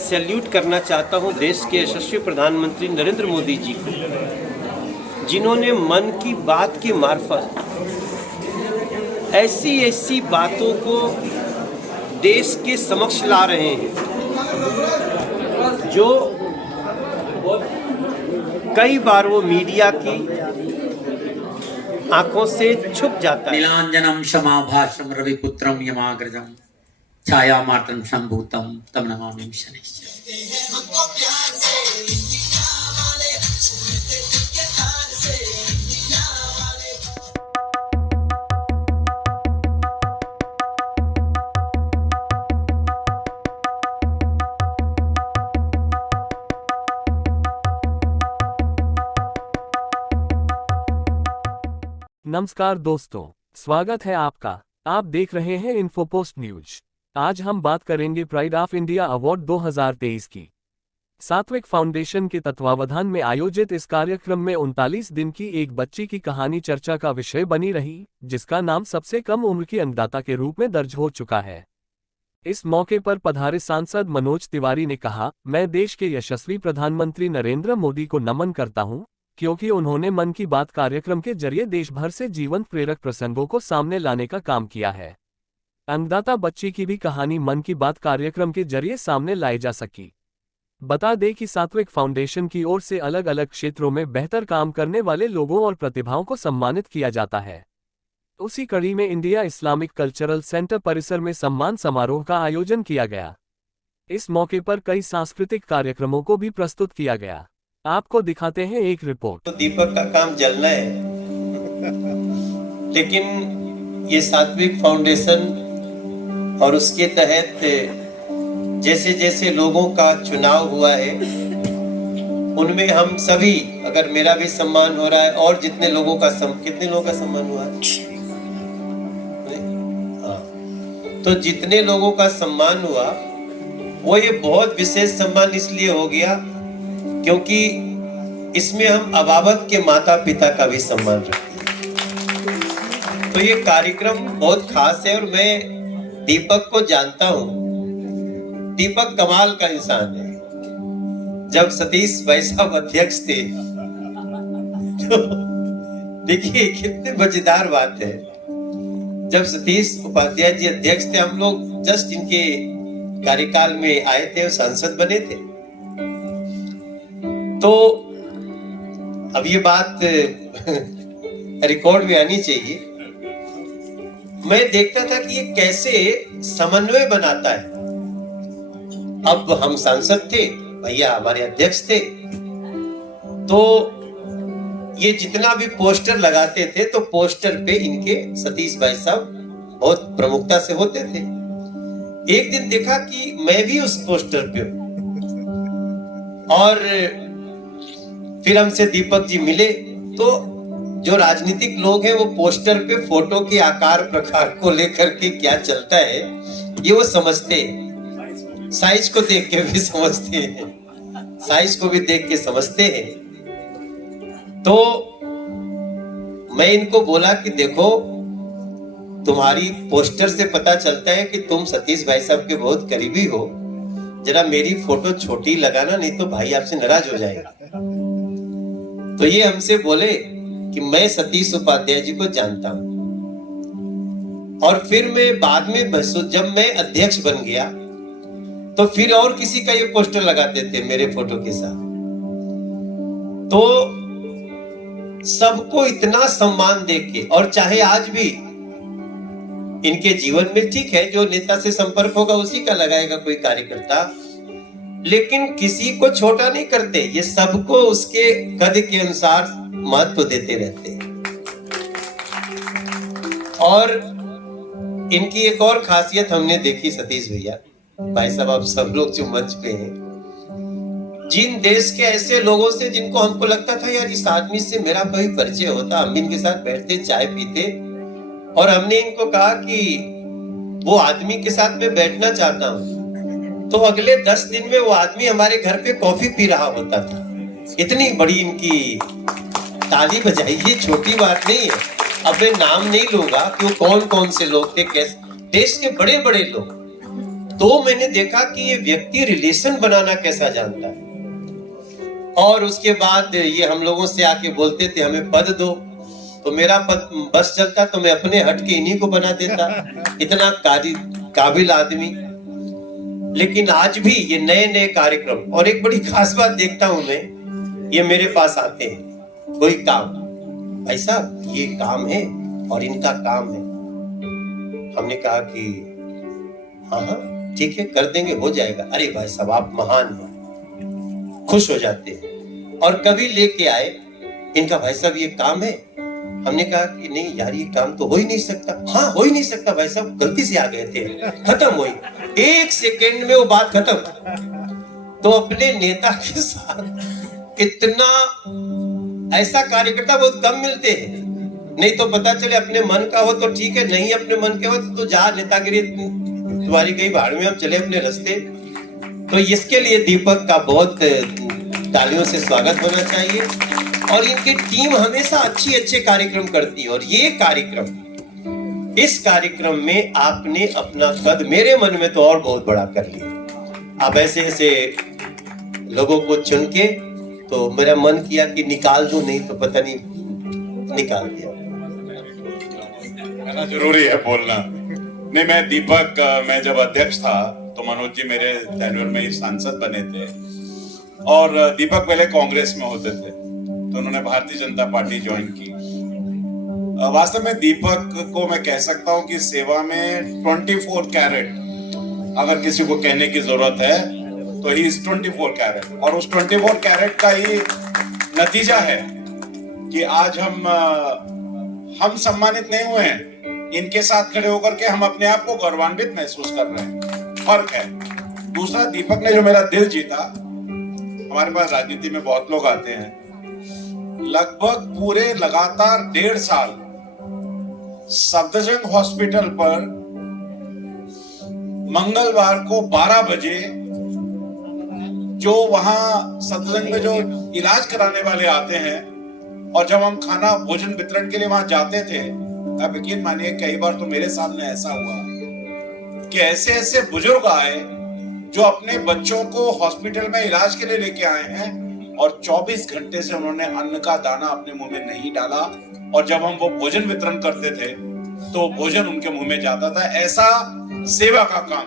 Salute करना चाहता हूं देश के यशस्वी प्रधानमंत्री नरेंद्र मोदी जी को, जिन्होंने मन की बात की मार्फत ऐसी बातों को देश के समक्ष ला रहे हैं जो कई बार वो मीडिया की आंखों से छुप जाता है। नीलांजनम क्षमाभाषम रविपुत्रम यमाग्रजम छायामात्रम संभूतम तम नमामि शनिश्चर। नमस्कार दोस्तों, स्वागत है आपका। आप देख रहे हैं इन्फोपोस्ट न्यूज। आज हम बात करेंगे प्राइड ऑफ इंडिया अवार्ड 2023 की। सात्विक फाउंडेशन के तत्वावधान में आयोजित इस कार्यक्रम में 39 दिन की एक बच्ची की कहानी चर्चा का विषय बनी रही, जिसका नाम सबसे कम उम्र की अन्नदाता के रूप में दर्ज हो चुका है। इस मौके पर पधारे सांसद मनोज तिवारी ने कहा, मैं देश के यशस्वी प्रधानमंत्री नरेंद्र मोदी को नमन करता हूं, क्योंकि उन्होंने मन की बात कार्यक्रम के जरिए देश भर से जीवंत प्रेरक प्रसंगों को सामने लाने का काम किया है। अन्नदाता बच्ची की भी कहानी मन की बात कार्यक्रम के जरिए सामने लाई जा सकी। बता दें कि सात्विक फाउंडेशन की ओर से अलग अलग क्षेत्रों में बेहतर काम करने वाले लोगों और प्रतिभाओं को सम्मानित किया जाता है। उसी कड़ी में इंडिया इस्लामिक कल्चरल सेंटर परिसर में सम्मान समारोह का आयोजन किया गया। इस मौके पर कई सांस्कृतिक कार्यक्रमों को भी प्रस्तुत किया गया। आपको दिखाते हैं एक रिपोर्ट। तो दीपक का काम जलना है, लेकिन ये सात्विक फाउंडेशन और उसके तहत जैसे जैसे लोगों का चुनाव हुआ है, उनमें हम सभी, अगर मेरा भी सम्मान हो रहा है और जितने लोगों का कितने लोगों का सम्मान हुआ है, तो जितने लोगों का सम्मान हुआ वो ये बहुत विशेष सम्मान इसलिए हो गया क्योंकि इसमें हम अबाबत के माता पिता का भी सम्मान रखते हैं। तो ये कार्यक्रम बहुत खास है और मैं दीपक को जानता हूं। दीपक कमाल का इंसान है। जब सतीश भाई साहब अध्यक्ष थे तो देखिए कितने मजेदार बात है। जब सतीश उपाध्याय जी अध्यक्ष थे, हम लोग जस्ट इनके कार्यकाल में आए थे और सांसद बने थे। तो अब ये बात रिकॉर्ड में आनी चाहिए। मैं देखता था कि ये कैसे समन्वय बनाता है। अब हम सांसद थे, भैया हमारे अध्यक्ष थे, तो ये जितना भी पोस्टर लगाते थे तो पोस्टर पे इनके सतीश भाई साहब बहुत प्रमुखता से होते थे। एक दिन देखा कि मैं भी उस पोस्टर पे हूं और फिर हमसे दीपक जी मिले। तो जो राजनीतिक लोग हैं वो पोस्टर पे फोटो के आकार प्रकार को लेकर के क्या चलता है ये वो समझते हैं। साइज को देख के भी समझते हैं, साइज को भी देख के समझते हैं। तो मैं इनको बोला कि देखो, तुम्हारी पोस्टर से पता चलता है कि तुम सतीश भाई साहब के बहुत करीबी हो, जरा मेरी फोटो छोटी लगाना, नहीं तो भाई आपसे नाराज हो जाएगा। तो ये हमसे बोले कि मैं सतीश उपाध्याय जी को जानता हूं। और फिर मैं बाद में जब मैं अध्यक्ष बन गया तो फिर और किसी का ये पोस्टर लगाते थे मेरे फोटो के साथ। तो सबको इतना सम्मान देके, और चाहे आज भी इनके जीवन में ठीक है जो नेता से संपर्क होगा उसी का लगाएगा कोई कार्यकर्ता, लेकिन किसी को छोटा नहीं करते। ये सबको उसके कद के अनुसार महत्व देते रहते हैं। और इनकी एक और खासियत हमने देखी, सतीश भैया भाई साहब, आप सब लोग जो मंच पे हैं, जिन देश के ऐसे लोगों से जिनको हमको लगता था यार इस आदमी से मेरा कोई परिचय होता, हम इनके साथ बैठते चाय पीते, और हमने इनको कहा कि वो आदमी के साथ मैं बैठना चाहता हूं, तो अगले 10 दिन में वो आदमी हमारे घर पे कॉफी पी रहा होता था। इतनी बड़ी इनकी ताली बजाई, ये छोटी बात नहीं है। अब मैं नाम नहीं लूंगा कि वो कौन कौन से लोग थे, कैसे देश के बड़े बड़े लोग तो मैंने देखा कि ये व्यक्ति रिलेशन बनाना कैसा जानता है। और उसके बाद ये हम लोगों से आके बोलते थे हमें पद दो, तो मेरा पद बस चलता तो मैं अपने हट के इन्हीं को बना देता। इतना काबिल आदमी। लेकिन आज भी ये नए नए कार्यक्रम, और एक बड़ी खास बात देखता हूं मैं, ये मेरे पास आते हैं कोई काम, भाई साहब ये काम है और इनका काम है। हमने कहा कि हाँ हाँ ठीक है कर देंगे, हो जाएगा। अरे भाई साहब आप महान हैं, खुश हो जाते हैं। और कभी लेके आए इनका भाई साहब ये काम है, हमने कहा कि नहीं यार ये काम तो हो ही नहीं सकता। हाँ हो ही नहीं सकता भाई साहब, गलती से आ गए थे, खत्म हुई, 1 सेकेंड में वो बात खत्म। तो अपने नेता के साथ इतना, ऐसा कार्यकर्ता बहुत कम मिलते हैं। नहीं तो पता चले अपने मन का हो तो ठीक है, नहीं अपने मन के हो तो जा नेतागिरी तुम्हारी गई भाड़ में, हम चले अपने रास्ते। तो इसके लिए दीपक का बहुत तालियों से स्वागत होना चाहिए। और इनकी टीम हमेशा अच्छे कार्यक्रम करती है। और ये कार्यक्रम, इस कार्यक्रम में आपने अपना कद मेरे मन में तो और बहुत बड़ा कर लिया। आप ऐसे ऐसे लोगों को चुन के, तो मेरा मन किया कि निकाल दूं, नहीं तो पता नहीं निकाल दिया। कहना जरूरी है बोलना। नहीं मैं दीपक, मैं जब अध्यक्ष था तो मनोज जी मेरे टेन्योर में ही सांसद बने थे, और दीपक पहले कांग्रेस में होते थे, तो उन्होंने भारतीय जनता पार्टी ज्वाइन की। वास्तव में दीपक को मैं कह सकता हूं कि सेवा में 24 कैरेट, अगर किसी को कहने की जरूरत है तो ही इज 24 कैरेट। और उस 24 कैरेट का ही नतीजा है कि आज हम सम्मानित नहीं हुए हैं, इनके साथ खड़े होकर के हम अपने आप को गौरवान्वित महसूस कर रहे हैं। फर्क है। दूसरा, दीपक ने जो मेरा दिल जीता, हमारे पास राजनीति में बहुत लोग आते हैं, लगभग पूरे लगातार 1.5 साल सफदरजंग हॉस्पिटल पर मंगलवार को 12 बजे जो वहां सफदरजंग में जो इलाज कराने वाले आते हैं, और जब हम खाना भोजन वितरण के लिए वहां जाते थे, आप यकीन मानिए कई बार तो मेरे सामने ऐसा हुआ कि ऐसे ऐसे बुजुर्ग आए जो अपने बच्चों को हॉस्पिटल में इलाज के लिए लेके आए हैं, और 24 घंटे से उन्होंने अन्न का दाना अपने मुंह में नहीं डाला, और जब हम वो भोजन वितरण करते थे तो भोजन उनके मुंह में जाता था। ऐसा सेवा का काम